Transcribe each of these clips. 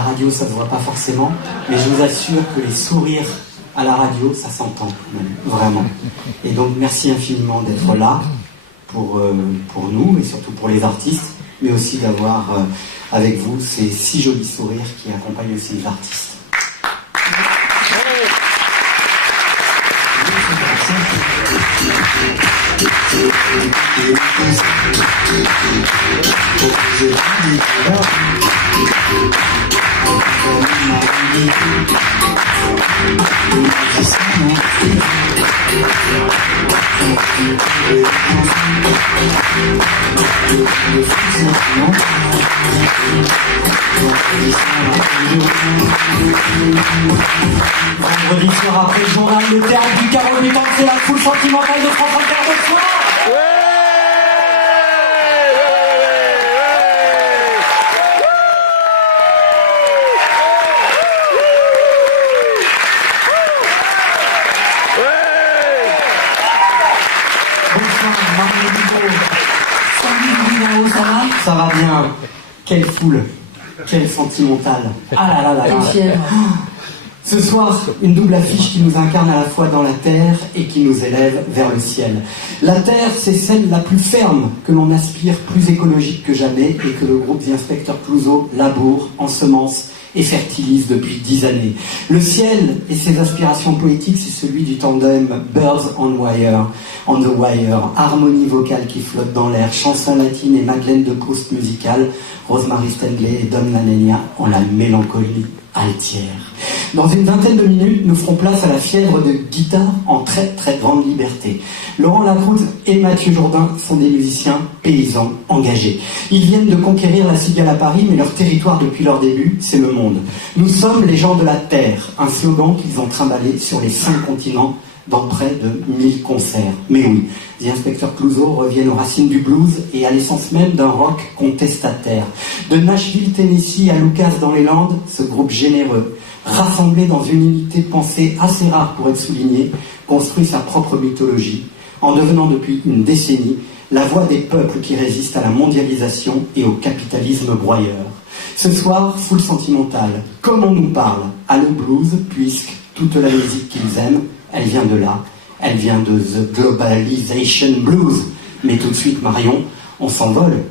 la radio, ça se voit pas forcément, mais je vous assure que les sourires à la radio, ça s'entend même, vraiment. Et donc, merci infiniment d'être là pour nous et surtout pour les artistes, mais aussi d'avoir avec vous ces si jolis sourires qui accompagnent aussi les artistes. Vendredi soir après le journal, le théâtre du Carreau du Temple, c'est la foule sentimentale de France Inter de soir. Ça va bien. Quelle foule, quelle sentimentale. Ah là là là là. Ce soir, une double affiche qui nous incarne à la fois dans la terre et qui nous élève vers le ciel. La terre, c'est celle la plus ferme que l'on aspire, plus écologique que jamais, et que le groupe The Inspector Clouseau laboure, ensemence et fertilise depuis 10 années. Le ciel et ses aspirations poétiques, c'est celui du tandem Birds on the Wire, harmonie vocale qui flotte dans l'air, chanson latine et Madeleine de Proust musicale, Rosemary Stanley et Dom Lanenia ont la mélancolie altière. Dans une vingtaine de minutes, nous ferons place à la fièvre de guitare en très très grande liberté. Laurent Lacroute et Mathieu Jourdain sont des musiciens paysans engagés. Ils viennent de conquérir la cigale à Paris, mais leur territoire depuis leur début, c'est le monde. Nous sommes les gens de la terre, un slogan qu'ils ont trimballé sur les 5 continents dans près de 1000 concerts. Mais oui, The Inspector Clouseau reviennent aux racines du blues et à l'essence même d'un rock contestataire. De Nashville, Tennessee à Lucas dans les Landes, ce groupe généreux, rassemblé dans une unité de pensée assez rare pour être soulignée, construit sa propre mythologie, en devenant depuis une décennie la voix des peuples qui résistent à la mondialisation et au capitalisme broyeur. Ce soir, foule sentimentale, comme on nous parle, à le blues, puisque toute la musique qu'ils aiment, elle vient de là, elle vient de The Globalization Blues. Mais tout de suite, Marion, on s'envole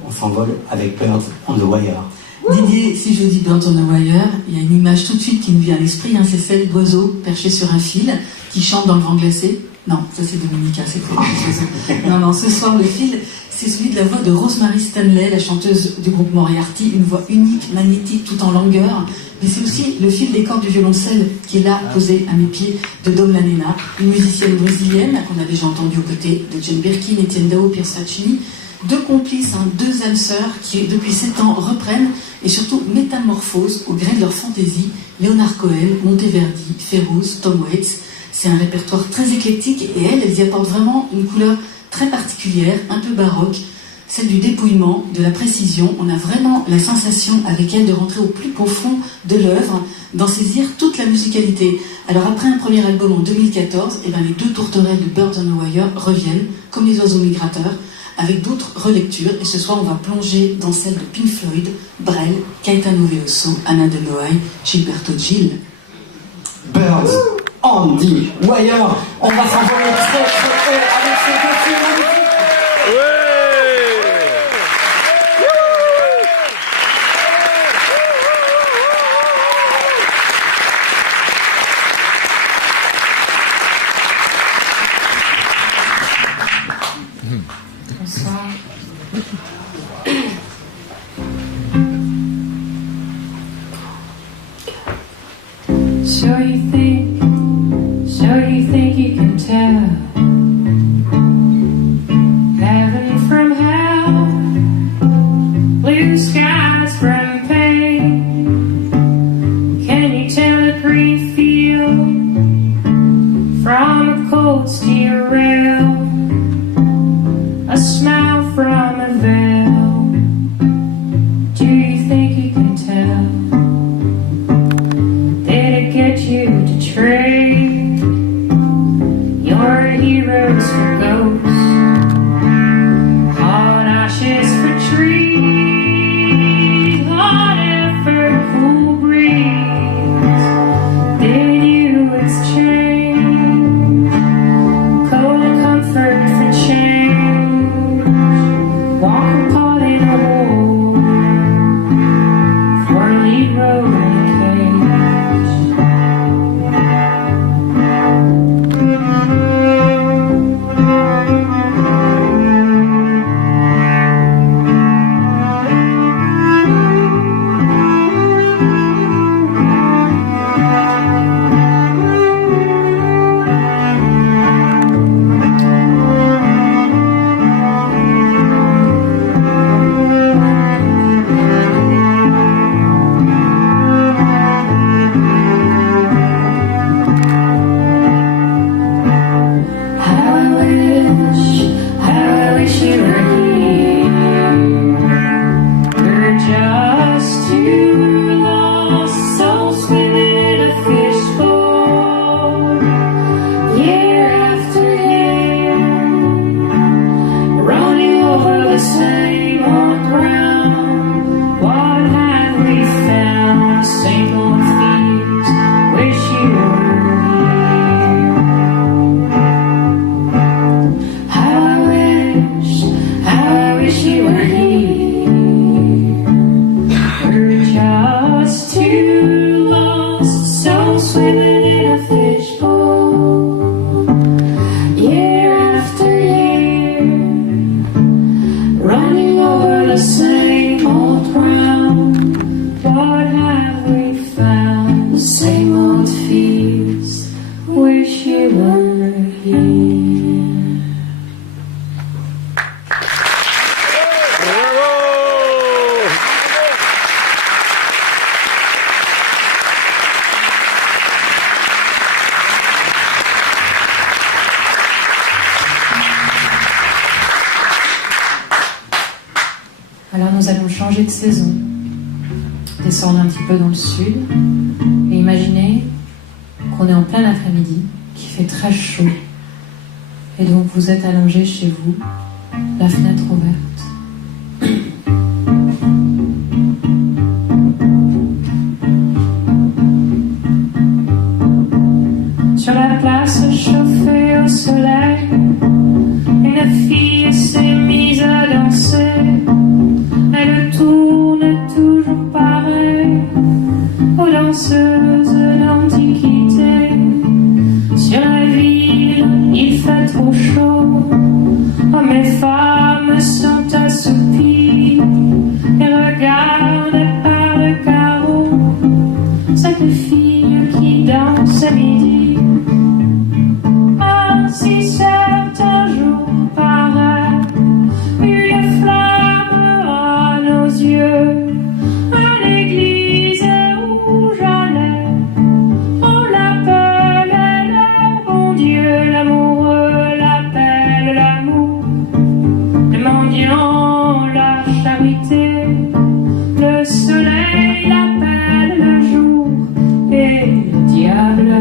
avec Birds on the Wire. Didier, si je dis Birds on the Wire, il y a une image tout de suite qui me vient à l'esprit, hein, c'est celle d'oiseaux perchés sur un fil, qui chantent dans le vent glacé. Non, ça c'est Dominica, c'est fait. Non, ce soir le fil, c'est celui de la voix de Rosemary Stanley, la chanteuse du groupe Moriarty, une voix unique, magnétique, tout en longueur. Mais c'est aussi le fil des cordes du violoncelle qui est là, posé à mes pieds, de Dom Lanena, une musicienne brésilienne qu'on a déjà entendue aux côtés de Jane Birkin, Etienne Dao, Pierce Faccini. 2 complices, 2 âmes sœurs qui, depuis 7 ans, reprennent et surtout métamorphosent au gré de leur fantaisie Léonard Cohen, Monteverdi, Férouz, Tom Waits. C'est un répertoire très éclectique et elles y apportent vraiment une couleur très particulière, un peu baroque, celle du dépouillement, de la précision. On a vraiment la sensation avec elles de rentrer au plus profond de l'œuvre, d'en saisir toute la musicalité. Alors après un premier album en 2014, les 2 tourterelles de Birds on the Wire reviennent, comme les oiseaux migrateurs, avec d'autres relectures, et ce soir on va plonger dans celle de Pink Floyd, Brel, Caetano Veloso, Anna de Noailles, Gilberto Gil. Birds on the Wire, on va s'envoler très très haut avec ces 2 films magnifiques. So you think you can tell heaven from hell, blue skies from pain? Can you tell a green field from a cold steel rail, a smile from a veil? Do you think you can tell? Get you to trade your heroes for ghosts, hot ashes for trees, hot air for cool breeze. swimming in a fishbowl, year after year, running over the same old ground. What have we found? The same old fears. Wish you were here. Alors nous allons changer de saison, descendre un petit peu dans le sud et imaginer qu'on est en plein après-midi, qu'il fait très chaud et donc vous êtes allongé chez vous, la fenêtre ouverte. Sur la place chauffée au soleil, une fille s'est mise à danser. Elle tourne toujours pareil aux danseuses d'antiquité. Sur la ville, il fait trop chaud. Hommes et femmes sont assoupis et regardent par le carreau cette fille qui danse à midi. Ah, si certains jours paraît une flamme à nos yeux, à l'église où j'allais, on l'appelle le bon Dieu, l'amoureux l'appelle l'amour, le mendiant la charité, le soleil l'appelle le jour et le diable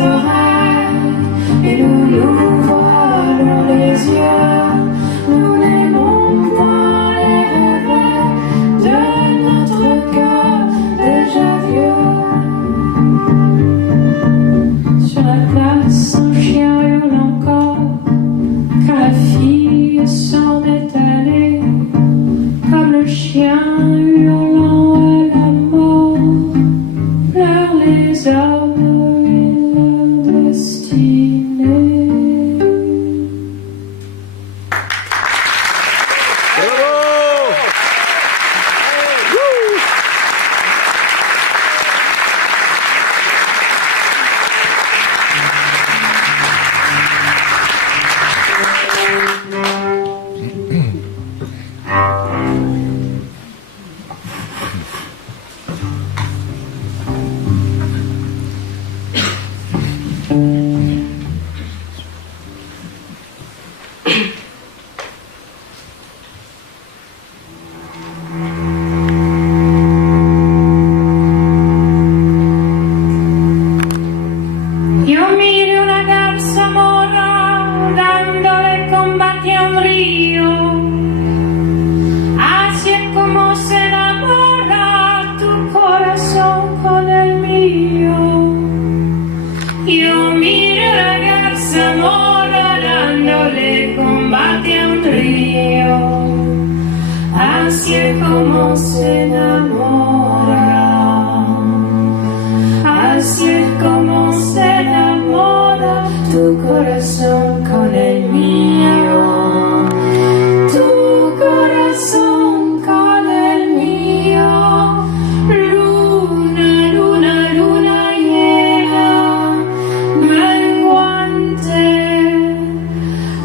oreilles et nous nous voilons les yeux. Nous n'aimons point les réveils de notre cœur déjà vieux. Sur la place, un chien hurle encore, car la fille s'en est allée, comme le chien hurlant à la mort, pleurent les hommes et leur destinée. Io miro una garza mora dándole combate a un río, así es como se enamora tu corazón con el mío. Io miro una garza mora dándole combate a un río, así es como se enamora. Así es como se enamora tu corazón con el mío, tu corazón con el mío. Luna, luna, luna llena, menguante.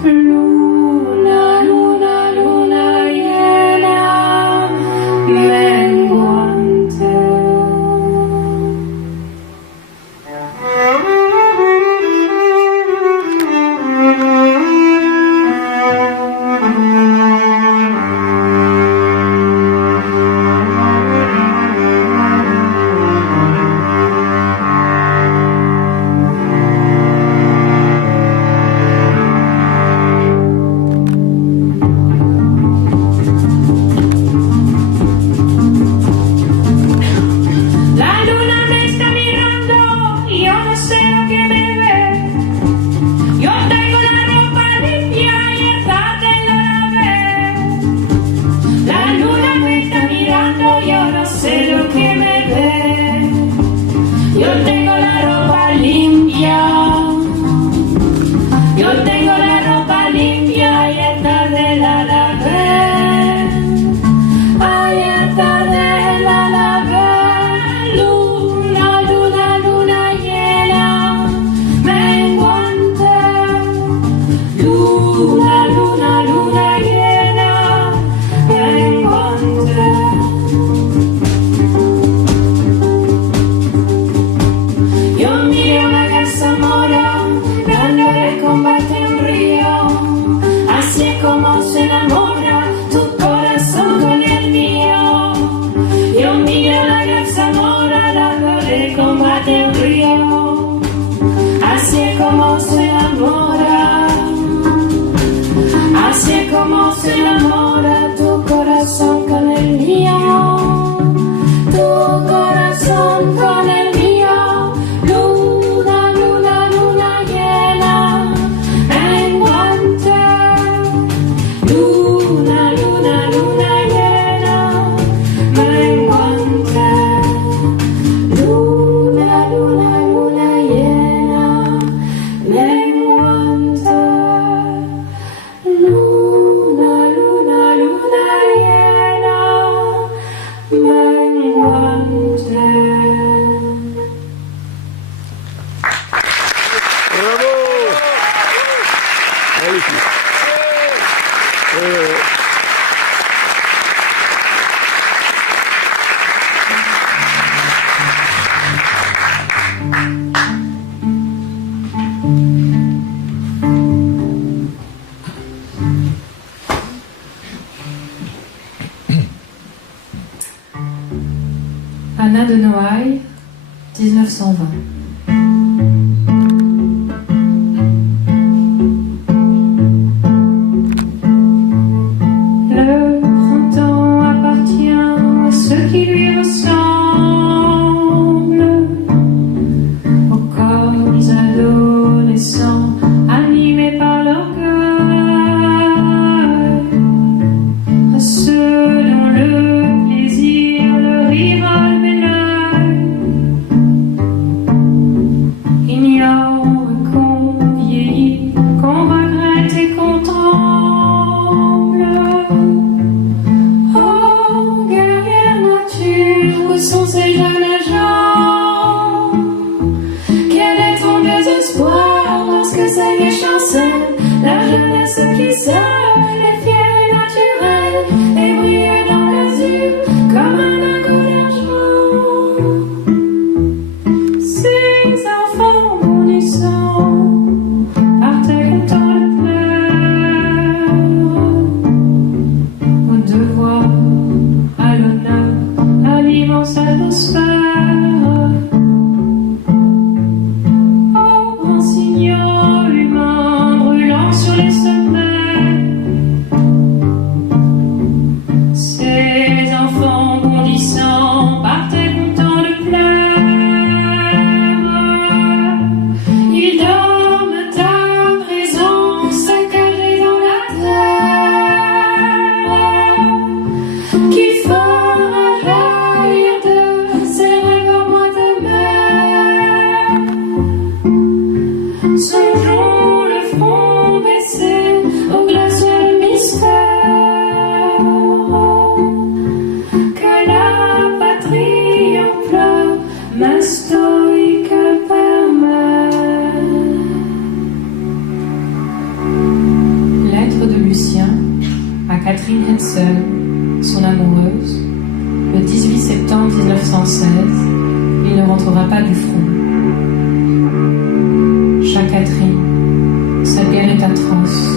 Luna, luna, luna llena, menguante. La luna me está mirando y yo no sé lo que me ve. Yo tengo la ropa limpia y el tarde la lavé. La luna me está mirando y yo no sé lo que me ve. Yo tengo la ropa limpia. Yo tengo la ropa limpia y el tarde la lavé. Ayer tarde la lavé. Luna, luna, luna llena, menguante. Luna, luna, luna llena, menguante. Yo miré una garza mora dándole combate a un río, así es como se enamora tu corazón con el mío. Yo miré una garza mora dándole combate a un río, así es como se enamora, así es como se enamora tu corazón con el mío, tu corazón con el mío. Luna, luna, luna llena, menguante. Luna, luna, luna llena, menguante. Luna, luna, luna llena, menguante. Luna, luna, luna llena, menguante. Bravo! Magnifique. Anna de Noailles, 1920. jeunesse qui seule est fière et naturelle et brille dans l'azur comme un lingot d'argent. Ces enfants bondissants partaient contents de pleurs, au devoir, à l'honneur, à l'immense atmosphère. Catherine Hetzel, son amoureuse, le 18 septembre 1916, il ne rentrera pas du front. Chère Catherine, cette guerre est atroce.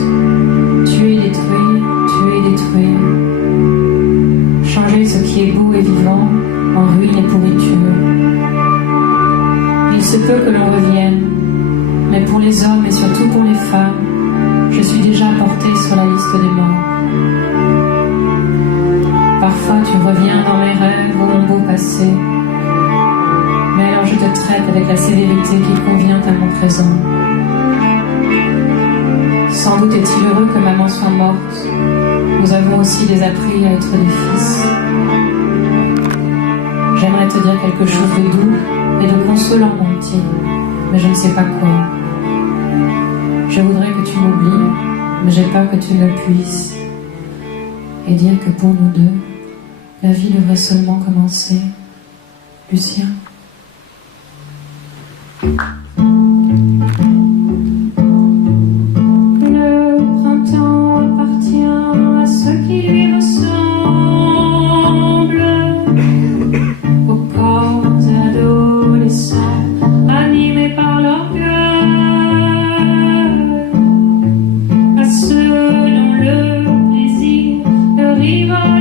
Tuer et détruire. Changer ce qui est beau et vivant en ruine et pourriture. Il se peut que l'on revienne, mais pour les hommes et surtout pour les femmes, je suis déjà portée sur la liste des morts. Parfois tu reviens dans mes rêves au mon beau passé, mais alors je te traite avec la sévérité qui convient à mon présent. Sans doute est-il heureux que maman soit morte. Nous avons aussi des appris à être des fils. J'aimerais te dire quelque chose de doux et de consolant, mon petit, mais je ne sais pas quoi. Je voudrais que tu m'oublies, mais j'ai peur que tu ne le puisses. Et dire que pour nous deux, la vie devrait seulement commencer. Lucien. Le printemps appartient à ceux qui lui ressemblent, aux corps adolescents animés par l'orgueil, à ceux dont le plaisir de rival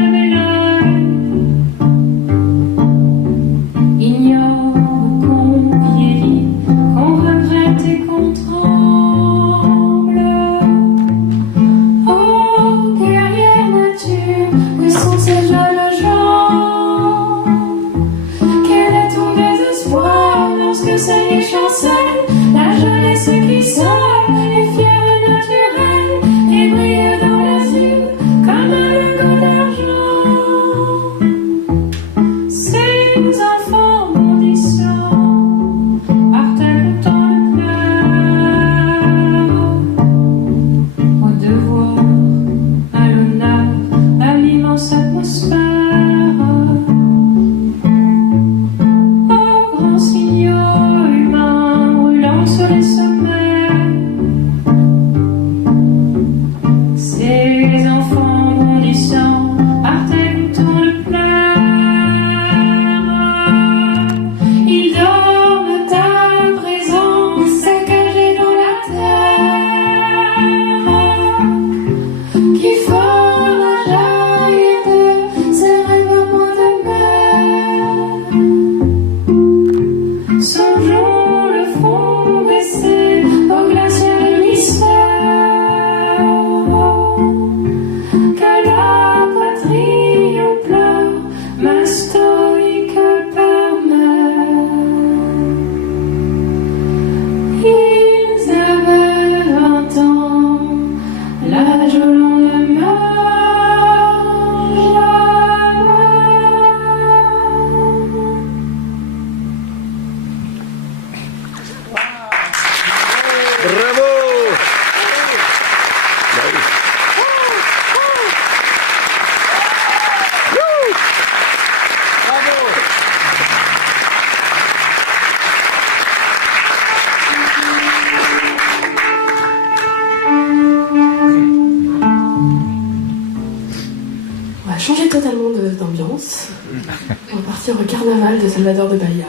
Salvador de Bahia.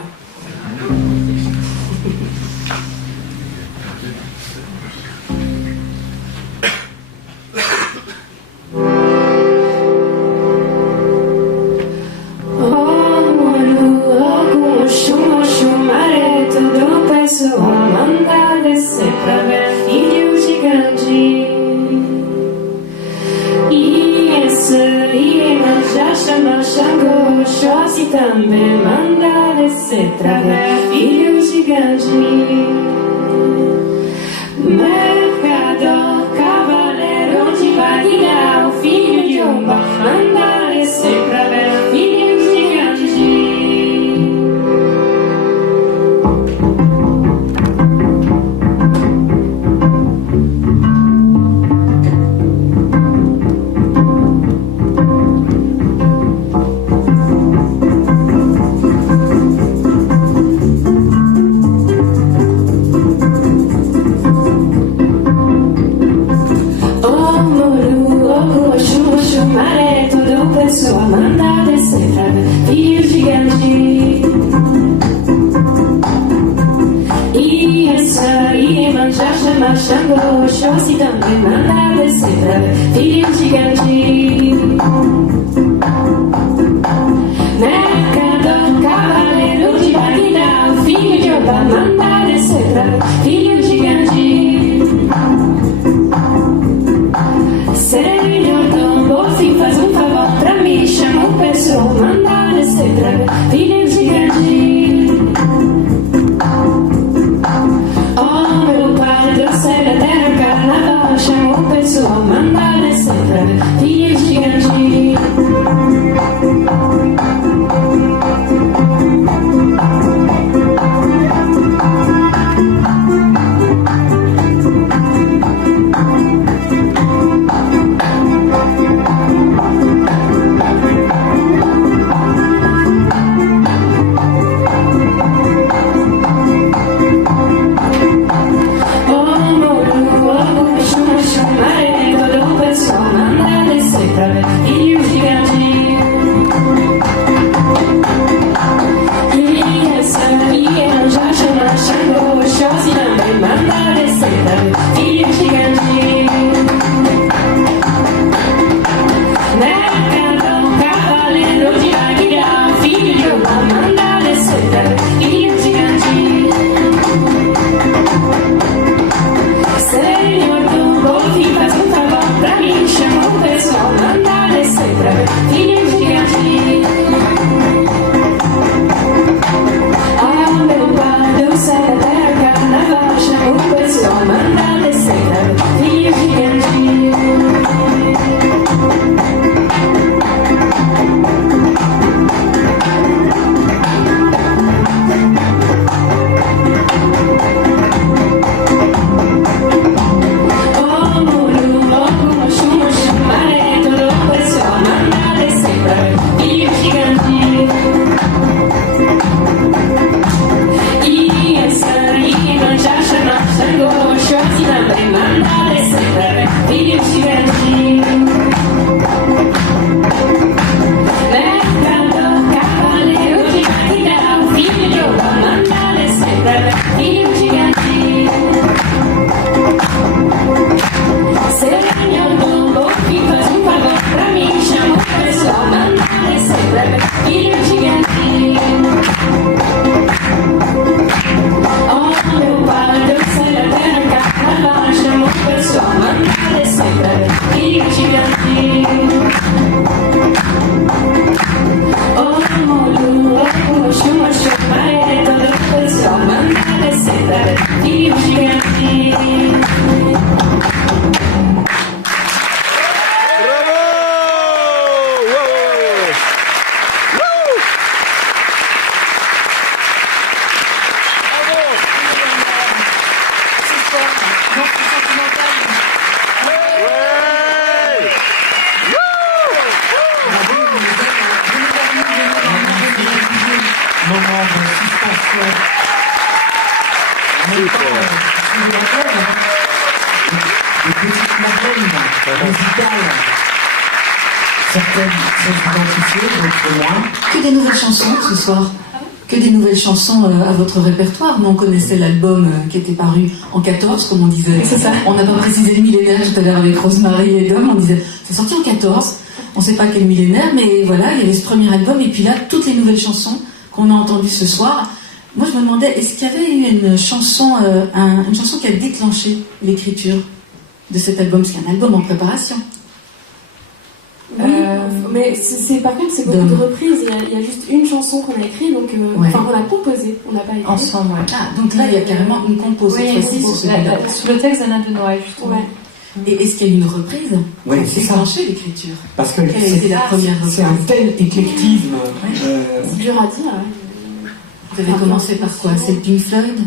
Também manda descer pra ver filho gigante. Mercador, cavaleiro de Bagdá, o filho de Umba, manda descer pra ver filho gigante. Pessoa manda descer pra ver filho gigante. E essa Iemanjá chama Xangô, Oxóssi também manda descer pra ver filho gigante. Mercador, cavaleiro de Bagdá, o filho de Oba manda descer pra ver filho gigante. Senhor Dom Bofi, faz um favor pra mim, chama o pessoal, manda descer pra ver filho gigante. Oh, meu pai do céu da terra, carnaval, chama o pessoal, manda descer pra ver filho gigante. Que des nouvelles chansons ce soir. que des nouvelles chansons à votre répertoire. Nous, on connaissait l'album qui était paru en 14, comme on disait. C'est ça. On n'a pas précisé le millénaire tout à l'heure avec Rosemary et Dom. On disait, c'est sorti en 14. On ne sait pas quel millénaire, mais voilà, il y avait ce premier album. Et puis là, toutes les nouvelles chansons qu'on a entendues ce soir. Moi, je me demandais, est-ce qu'il y avait eu une chanson qui a déclenché l'écriture de cet album? Parce qu'il y a un album en préparation. Oui, mais par contre, c'est beaucoup de reprises. Il y a juste une chanson qu'on a écrite, donc enfin qu'on a composée, on n'a pas écrit. Ensemble, ouais. Ah, donc là, il y a carrément une compose cette fois-ci pour celui-là. Sous le texte d'Anna de Noailles, justement. Ouais. Et est-ce qu'il y a eu une reprise Oui, pour c'est ça. déclencher l'écriture? Parce que Quelle a été la première reprise? c'est un tel éclectisme. C'est dur à dire. Vous avez commencé par quoi? C'est le Pink Floyd?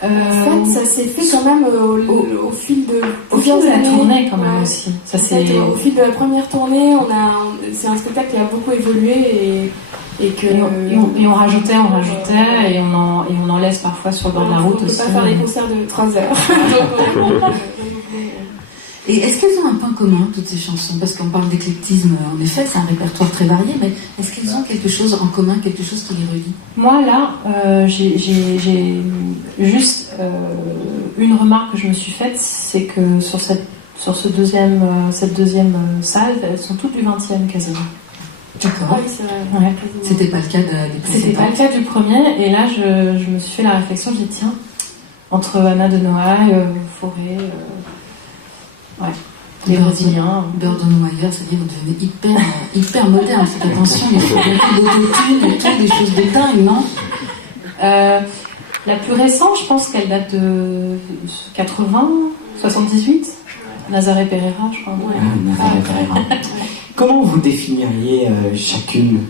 En fait, ça s'est fait quand même au fil de la tournée, quand même, ouais. aussi. Ça, au fil de la première tournée, c'est un spectacle qui a beaucoup évolué et que... Et on rajoutait, et on en laisse parfois sur le bord de la route on aussi. On ne peut pas faire des concerts de 3 heures. Et est-ce qu'elles ont un point commun, toutes ces chansons? Parce qu'on parle d'éclectisme, en effet, c'est un répertoire très varié, mais est-ce qu'elles ont quelque chose en commun, quelque chose qui les relie? Moi, là, j'ai juste une remarque que je me suis faite, c'est que sur cette deuxième salle, elles sont toutes du 20e quasiment. D'accord. Ah oui, c'est vrai. Ouais. C'était pas le cas des précédents. C'était pas le cas du premier, et là, je me suis fait la réflexion, j'ai dit, tiens, entre Anna de Noailles, Forêt... ouais, les Brésiliens. Beurre de Noyer, ça dit vous devenez hyper moderne. Faites attention, il faut beaucoup d'autotune et tout, des choses de dingue, non? La plus récente, je pense qu'elle date de 80, 78. Nazaré Pereira, je crois. Ouais. Nazaré Pereira. Comment vous définiriez chacune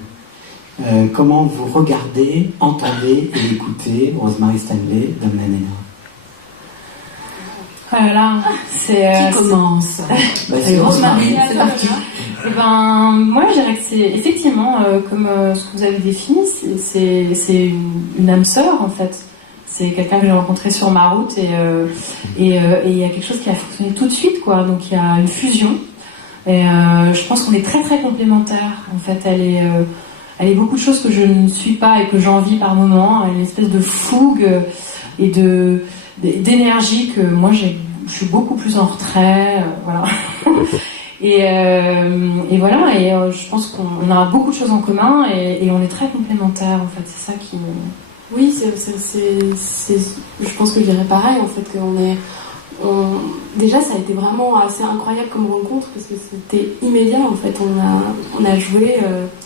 comment vous regardez, entendez et écoutez Rosemary Stanley, Dom Nanena? Voilà, c'est... Qui commence? C'est Rosemary, c'est parti. Moi, je dirais que c'est effectivement, comme ce que vous avez défini, c'est une âme sœur, en fait. C'est quelqu'un que j'ai rencontré sur ma route et il y a quelque chose qui a fonctionné tout de suite, quoi. Donc il y a une fusion. Et je pense qu'on est très très complémentaires. En fait, elle est beaucoup de choses que je ne suis pas et que j'envie par moment. Elle a une espèce de fougue et d'énergie que moi je suis beaucoup plus en retrait, voilà. Et voilà, et je pense qu'on a beaucoup de choses en commun et on est très complémentaires, en fait. C'est ça qui... Oui, je pense que je dirais pareil, en fait, déjà ça a été vraiment assez incroyable comme rencontre parce que c'était immédiat, en fait. On a joué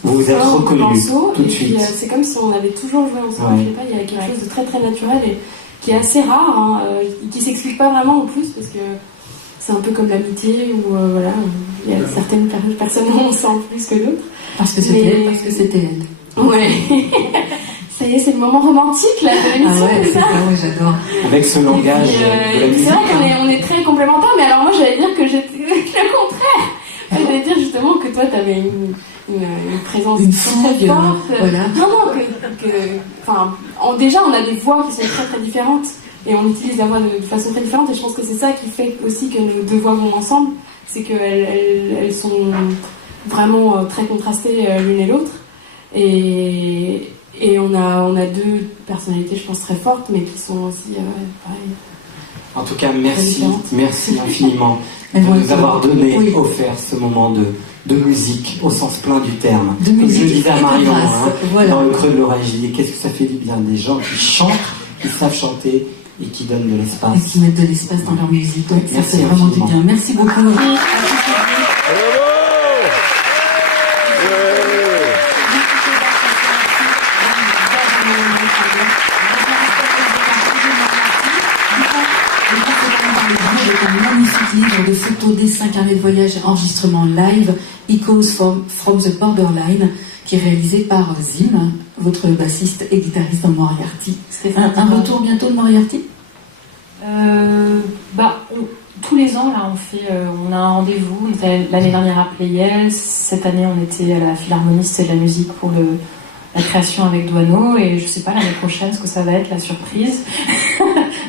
vous vous êtes reconnus tout de suite. C'est comme si on avait toujours joué ensemble. Ouais. Je sais pas, il y a quelque chose de très très naturel et qui est assez rare, hein, qui s'explique pas vraiment en plus parce que c'est un peu comme l'amitié où voilà, il y a certaines personnes où on sent plus que d'autres. Parce que c'était elle. Ouais. Ça y est, c'est le moment romantique là de l'émission. Ah ouais, c'est ça, ouais, j'adore. Avec ce langage de la musique. C'est vrai qu'on est très complémentaires, mais alors moi j'allais dire que j'étais le contraire. J'allais dire justement que toi t'avais une présence très forte. Voilà. Non, déjà on a des voix qui sont très très différentes et on utilise la voix de façon très différente et je pense que c'est ça qui fait aussi que nos deux voix vont ensemble, c'est qu'elles sont vraiment très contrastées l'une et l'autre et on a deux personnalités je pense très fortes mais qui sont aussi pareil. En tout cas, merci infiniment de nous avoir offert ce moment de musique au sens plein du terme. De musique, je disais à Marion, voilà. dans le creux de l'oreille, je dis qu'est-ce que ça fait du bien, des gens qui chantent, qui savent chanter et qui donnent de l'espace. Et qui mettent de l'espace dans leur musique. Ouais, ça merci fait vraiment du infiniment. bien. Merci beaucoup. Un magnifique livre de photos, dessins, carnets de voyage et enregistrements live, Echoes from the Borderline, qui est réalisé par Zim, votre bassiste et guitariste dans Moriarty. Un retour bientôt de Moriarty? Tous les ans, là, on a un rendez-vous. On était l'année dernière à Playel. Cette année, on était à la Philharmonie, c'était de la musique pour la création avec Douaneau. Et je sais pas l'année prochaine ce que ça va être, la surprise.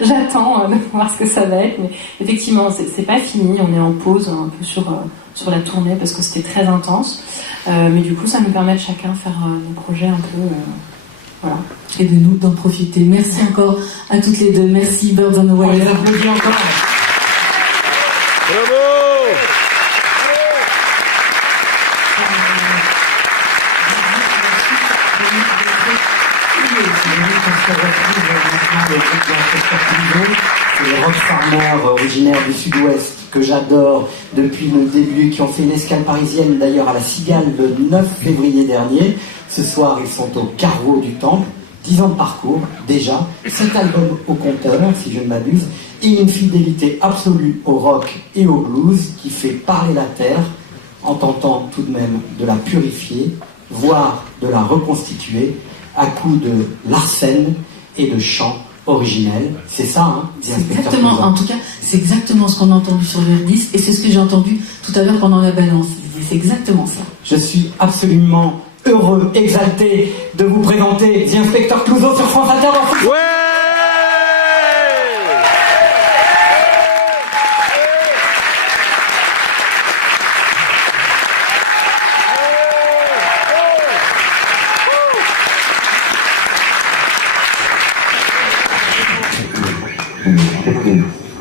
J'attends de voir ce que ça va être. Mais effectivement, c'est pas fini. On est en pause un peu sur la tournée parce que c'était très intense. Mais du coup, ça nous permet de chacun faire nos projets un peu Voilà. Et de nous d'en profiter. Merci encore à toutes les deux. Merci Birds on the On les Wire. applaudit encore. Bravo! C'est les rock farmers originaires du sud-ouest que j'adore depuis le début, qui ont fait une escale parisienne d'ailleurs à la Cigale le 9 février dernier. Ce soir, ils sont au Carreau du Temple. 10 ans de parcours, déjà, 7 albums au compteur, si je ne m'abuse, et une fidélité absolue au rock et au blues qui fait parler la terre en tentant tout de même de la purifier, voire de la reconstituer à coups de Larsen et de chants originels. C'est ça, hein, dit Inspecteur Exactement, Clouseau. en tout cas, c'est exactement ce qu'on a entendu sur le disque et c'est ce que j'ai entendu tout à l'heure pendant la balance. C'est exactement ça. Je suis absolument heureux, exalté de vous présenter The Inspecteur Clouseau sur France Inter. Ouais! Oh,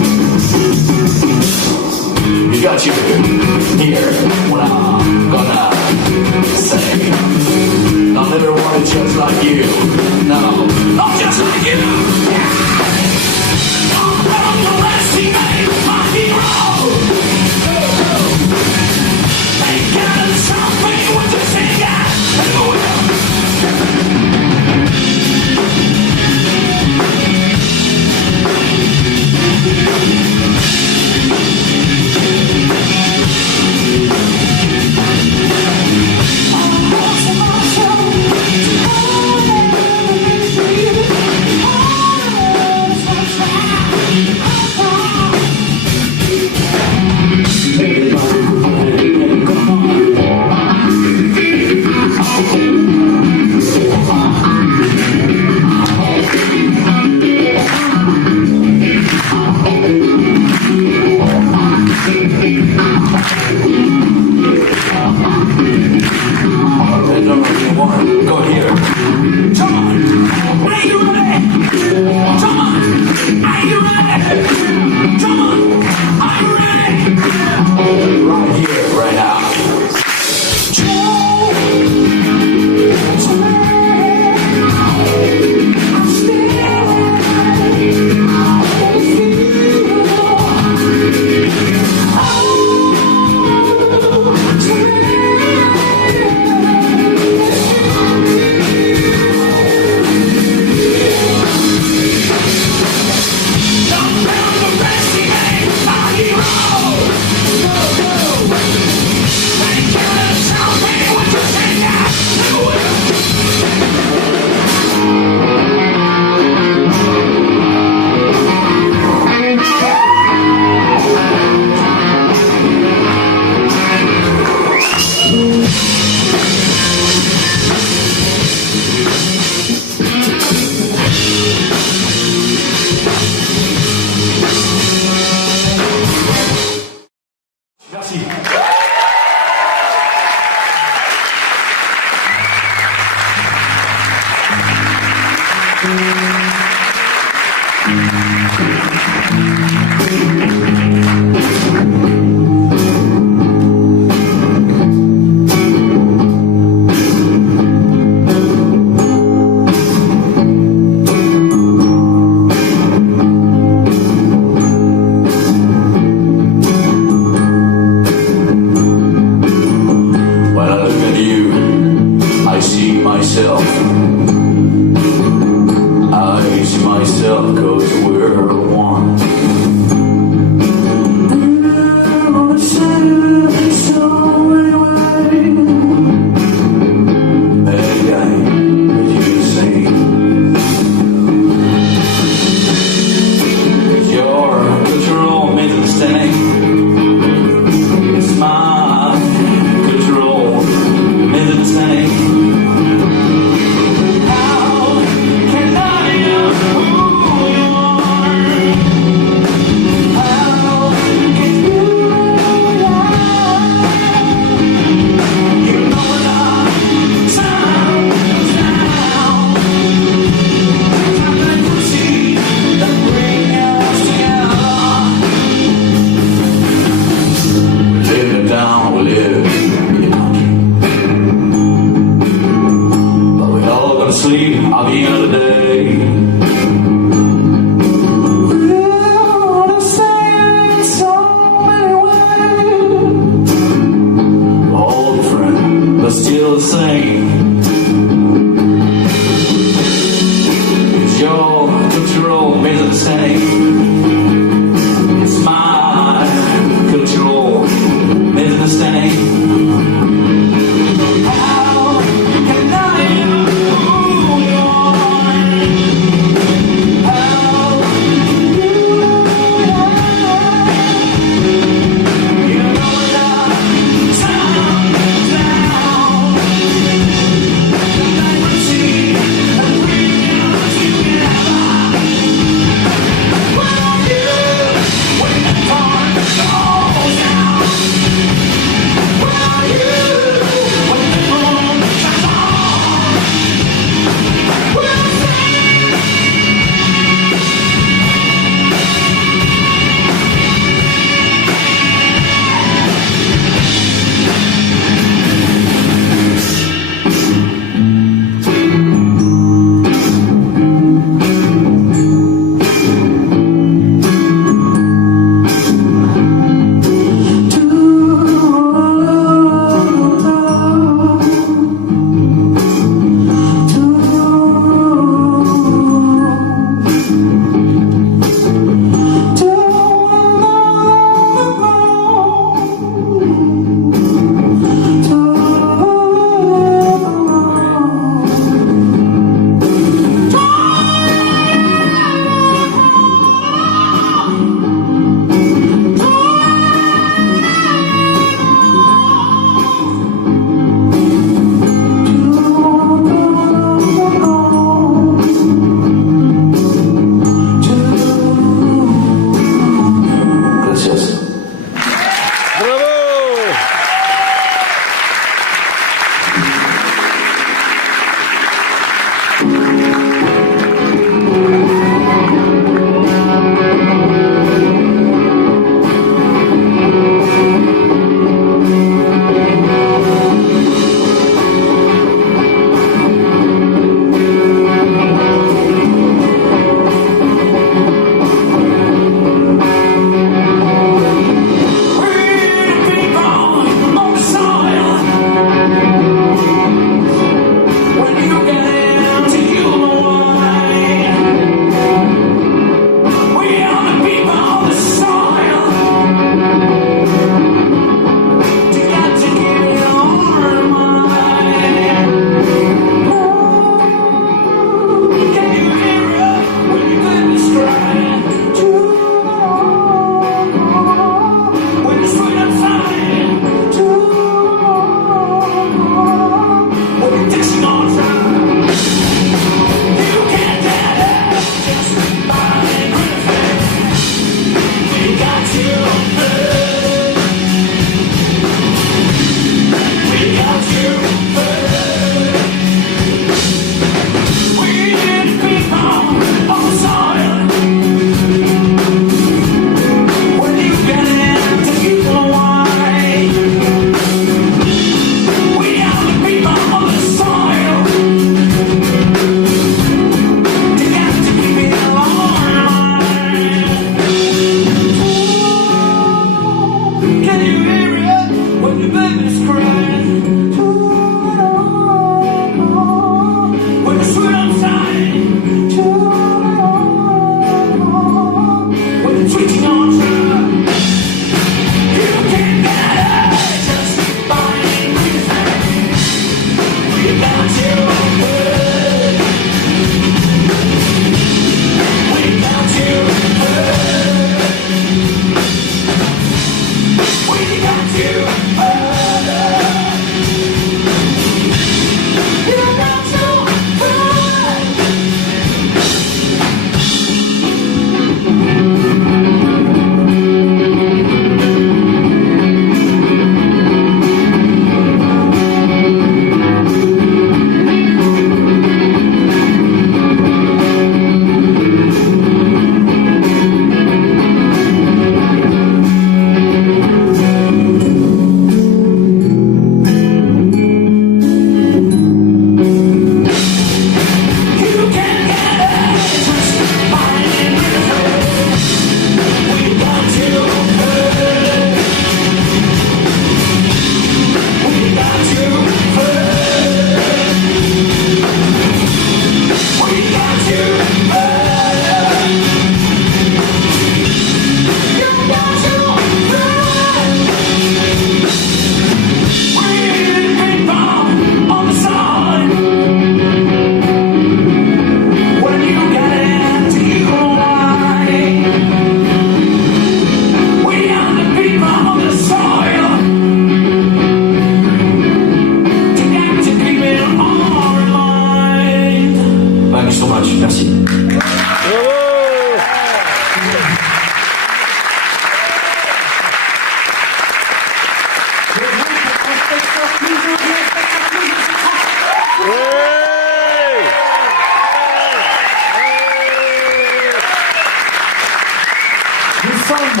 sommes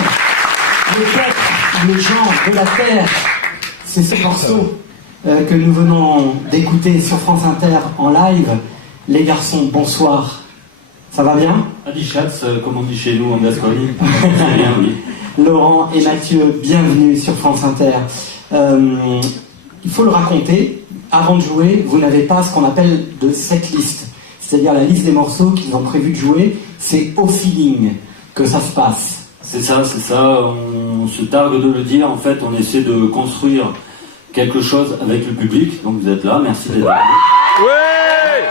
le peuple, les gens de la terre. C'est ce morceau que nous venons d'écouter sur France Inter en live. Les garçons, bonsoir. Ça va bien? Adichatz, comme on dit chez nous en Gascogne. Bien, oui. Laurent et Mathieu, bienvenue sur France Inter. Il faut le raconter, avant de jouer, vous n'avez pas ce qu'on appelle de setlist, c'est-à-dire la liste des morceaux qu'ils ont prévu de jouer, c'est au feeling que ça se passe. C'est ça, on se targue de le dire, en fait, on essaie de construire quelque chose avec le public, donc vous êtes là, merci d'être là. Ouais,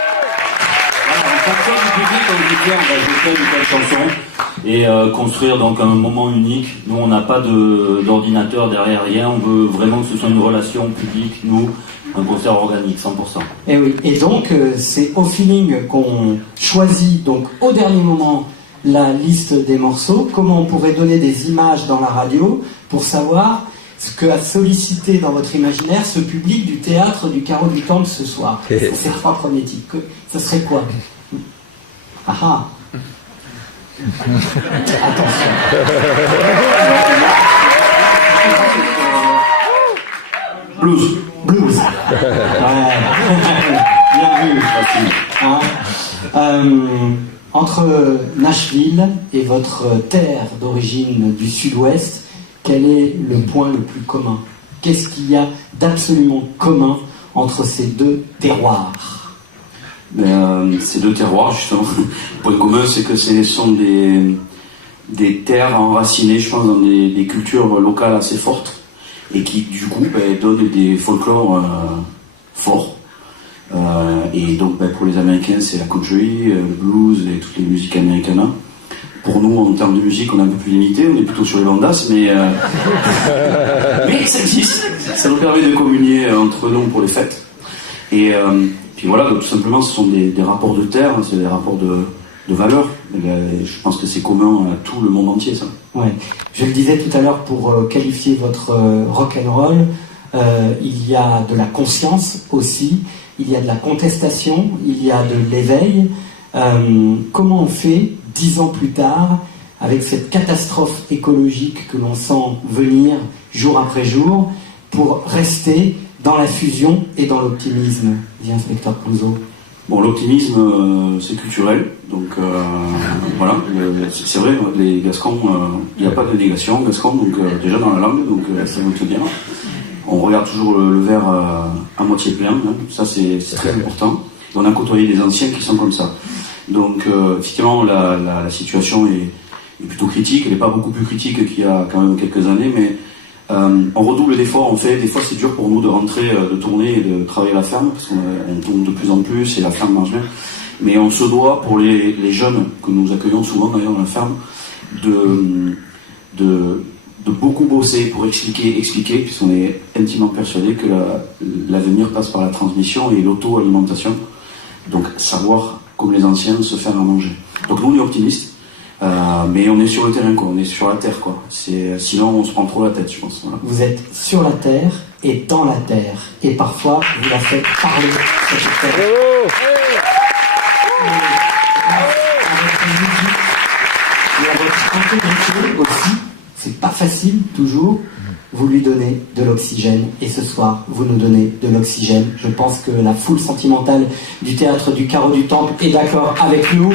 en fonction du public, on dit bien, on va jouer telle ou telle chanson, et construire donc un moment unique. Nous, on n'a pas d'ordinateur derrière rien, on veut vraiment que ce soit une relation publique, nous, un concert organique, 100%. Et oui, et donc c'est au feeling qu'on choisit, donc au dernier moment, la liste des morceaux. Comment on pourrait donner des images dans la radio pour savoir ce que a sollicité dans votre imaginaire ce public du théâtre du Carreau du Temple ce soir. Ces 3 premiers titres, ça serait quoi? Ah ah. Attention. Blues. Ouais. Bien vu. Hein, entre Nashville et votre terre d'origine du sud-ouest, quel est le point le plus commun? Qu'est-ce qu'il y a d'absolument commun entre ces 2 terroirs? Ces 2 terroirs, justement, le point commun, c'est que ce sont des terres enracinées, je pense, dans des cultures locales assez fortes, et qui, du coup, donnent des folklores forts. Et donc, pour les Américains, c'est la country, le blues et toutes les musiques américaines. Pour nous, en termes de musique, on est un peu plus limité, on est plutôt sur les bandas, mais ça existe. Ça nous permet de communier entre nous pour les fêtes. Et puis voilà, tout simplement, ce sont des rapports de terre, c'est des rapports de valeurs. Je pense que c'est commun à tout le monde entier, ça. Ouais. Je le disais tout à l'heure, pour qualifier votre rock'n'roll, il y a de la conscience aussi, il y a de la contestation, il y a de l'éveil. Comment on fait 10 ans plus tard, avec cette catastrophe écologique que l'on sent venir jour après jour, pour rester dans la fusion et dans l'optimisme, dit inspecteur Clouseau? Bon, l'optimisme, c'est culturel, donc voilà, c'est vrai, les Gascons, il n'y a pas de négation, Gascon, donc déjà dans la langue, donc ça veut tout dire. On regarde toujours le verre à moitié plein, hein, ça c'est très important. On a côtoyé des anciens qui sont comme ça. Donc effectivement, la situation est plutôt critique, elle n'est pas beaucoup plus critique qu'il y a quand même quelques années, mais on redouble d'efforts, des fois c'est dur pour nous de rentrer, de tourner et de travailler à la ferme, parce qu'on tourne de plus en plus et la ferme marche bien. Mais on se doit, pour les jeunes que nous accueillons souvent d'ailleurs dans la ferme, de beaucoup bosser pour expliquer, puisqu'on est intimement persuadé que l'avenir passe par la transmission et l'auto-alimentation. Donc savoir, comme les anciens, se faire à manger. Donc nous on est optimistes. Mais on est sur le terrain, quoi. On est sur la terre, quoi. Sinon on se prend trop la tête, je pense. Voilà. Vous êtes sur la terre et dans la terre, et parfois vous la faites parler cette terre. Et à votre intégrité aussi, c'est pas facile toujours. Vous lui donnez de l'oxygène, et ce soir vous nous donnez de l'oxygène. Je pense que la foule sentimentale du théâtre du Carreau du Temple est d'accord avec nous.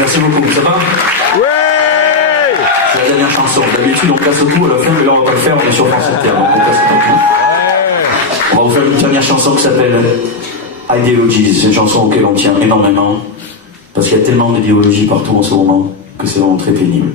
Merci beaucoup, ça va? Ouais! C'est la dernière chanson. D'habitude, on casse tout à la fin, mais là, on va pas le faire, on est sur France Inter, donc on casse pas tout. On va vous faire une dernière chanson qui s'appelle Ideologies. C'est une chanson auquel on tient énormément, parce qu'il y a tellement d'idéologies partout en ce moment que c'est vraiment très pénible.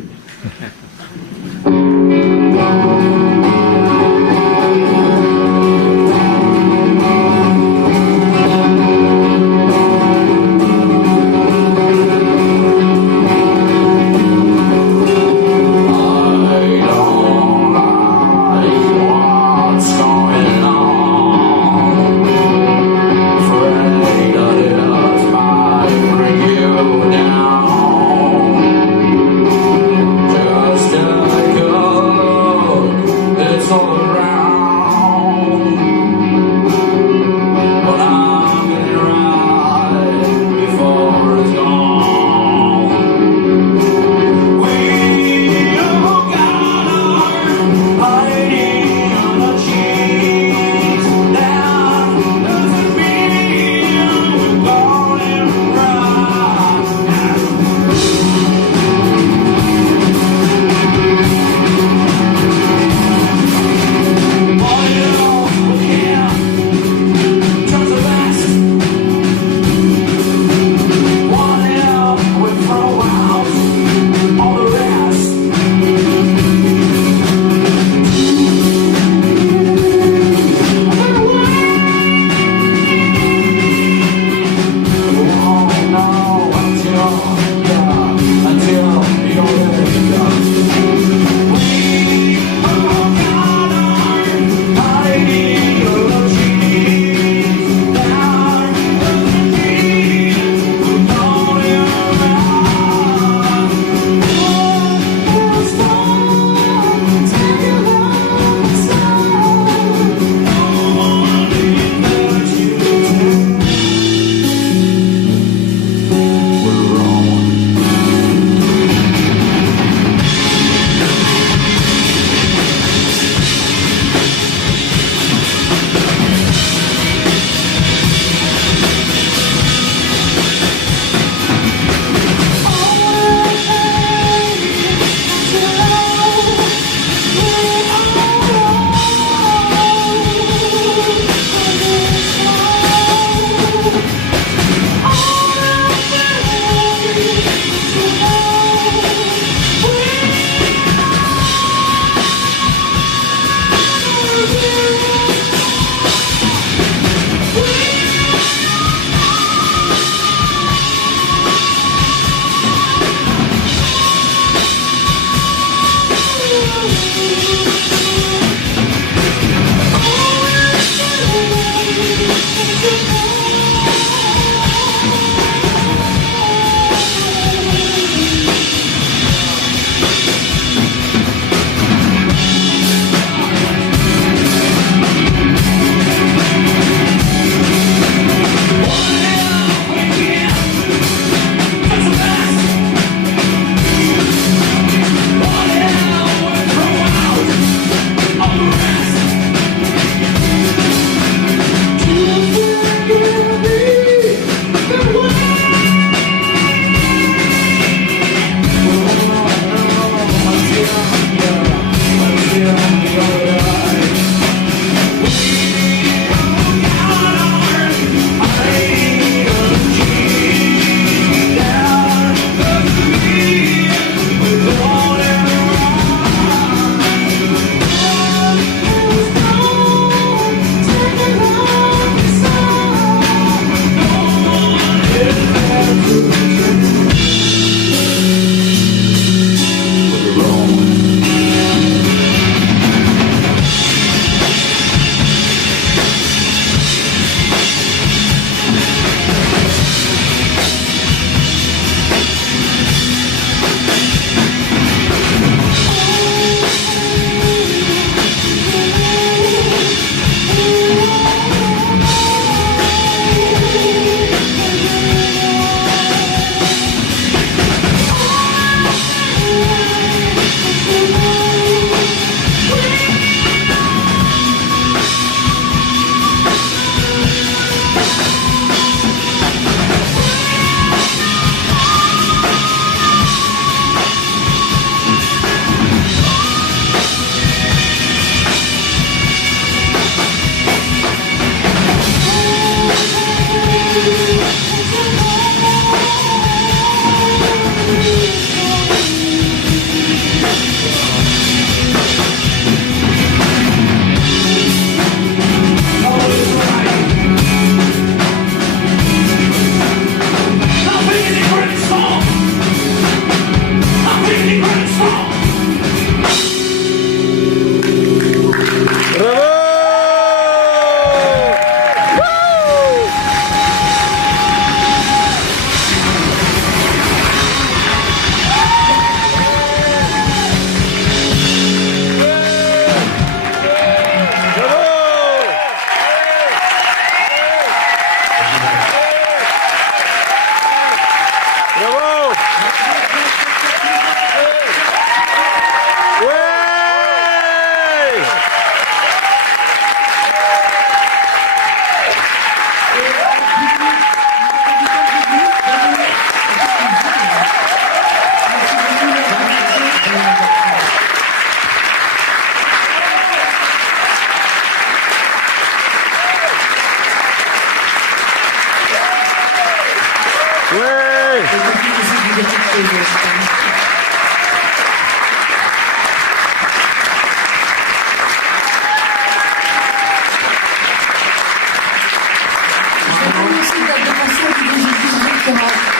dire quelque chose.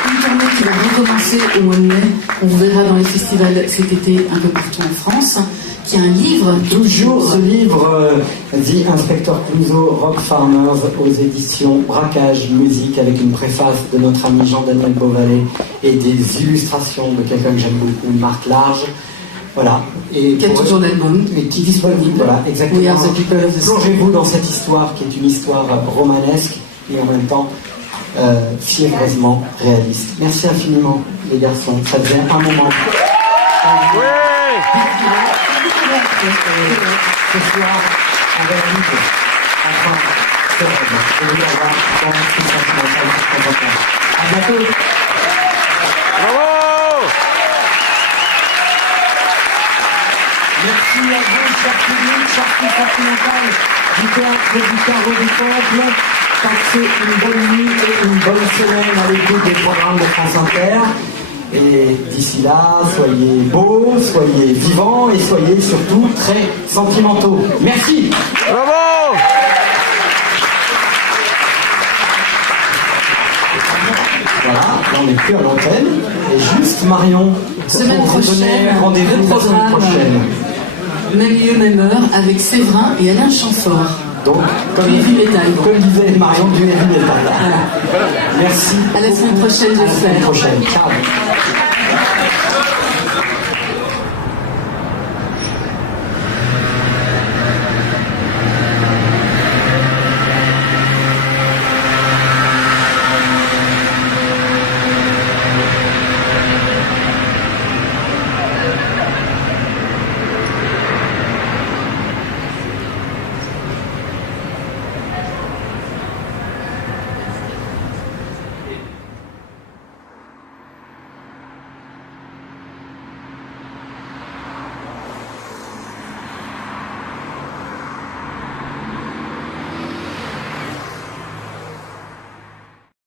Une tournée qui va recommencer au mois de mai. On verra dans les festivals cet été un peu partout en France. Qui a un livre. Toujours ce livre, The Inspector Clouseau, Rock Farmers, aux éditions Braquage Musique, avec une préface de notre ami Jean-Daniel Beauvalet et des illustrations de quelqu'un que j'aime beaucoup, Marc Large. Voilà. Et qui a toujours l'album. Et qui est disponible. Voilà, exactement. We are the people of the Plongez-vous dans cette histoire qui est une histoire romanesque et en même temps fiévreusement réaliste. Merci infiniment, les garçons. Ça devient un moment. Ce soir, avec nous, enfin, c'est vrai. Je voulais avoir dans l'esprit sentimental important. À bientôt. Bravo! Merci à vous, chers publics, chers sentimental du théâtre du Carreau du Temple. Passez une bonne nuit et une bonne semaine à l'écoute des programmes de France Inter. Et d'ici là, soyez beaux, soyez vivants et soyez surtout très sentimentaux. Merci. Bravo. Voilà, là on n'est plus à l'antenne. Et juste Marion, semaine prochaine, rendez-vous la semaine prochaine. Même lieu, même heure, avec Séverin et Alain Chamfort. Donc, comme disait Marion, du heavy metal. Voilà. Merci. À la semaine prochaine, j'espère. À la semaine prochaine. Ciao.